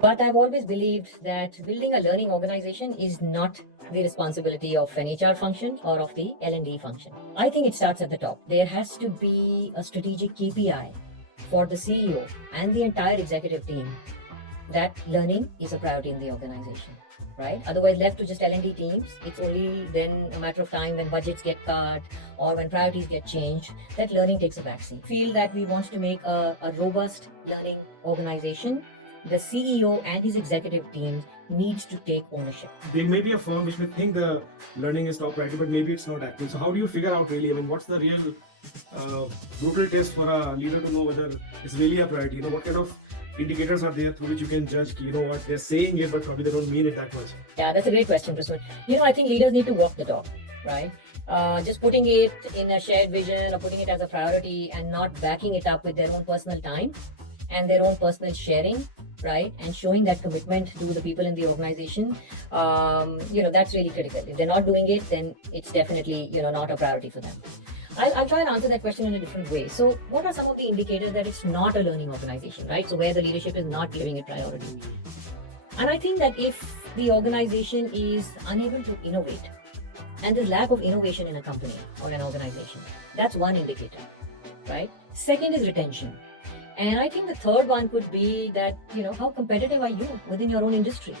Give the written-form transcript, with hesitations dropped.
But I've always believed that building a learning organization is not the responsibility of an HR function or of the L&D function. I think it starts at the top. There has to be a strategic KPI for the CEO and the entire executive team that learning is a priority in the organization, right? Otherwise, left to just L&D teams, it's only then a matter of time when budgets get cut or when priorities get changed that learning takes a backseat. Feel that we want to make a robust learning organization. The CEO and his executive team needs to take ownership. There may be a firm which may think the learning is top priority, but maybe it's not actually. So how do you figure out really? I mean, what's the real brutal test for a leader to know whether it's really a priority? You know, what kind of indicators are there through which you can judge, you know, what they're saying it, but probably they don't mean it that much? Yeah, that's a great question, Prasad. I think leaders need to walk the talk, right? Just putting it in a shared vision or putting it as a priority and not backing it up with their own personal time and their own personal sharing, right? And showing that commitment to the people in the organization, that's really critical. If they're not doing it, then it's definitely, not a priority for them. I'll try and answer that question in a different way. So what are some of the indicators that it's not a learning organization, right? So where the leadership is not giving it priority. And I think that if the organization is unable to innovate and there's lack of innovation in a company or an organization, that's one indicator, right? Second is retention. And I think the third one could be that, how competitive are you within your own industry?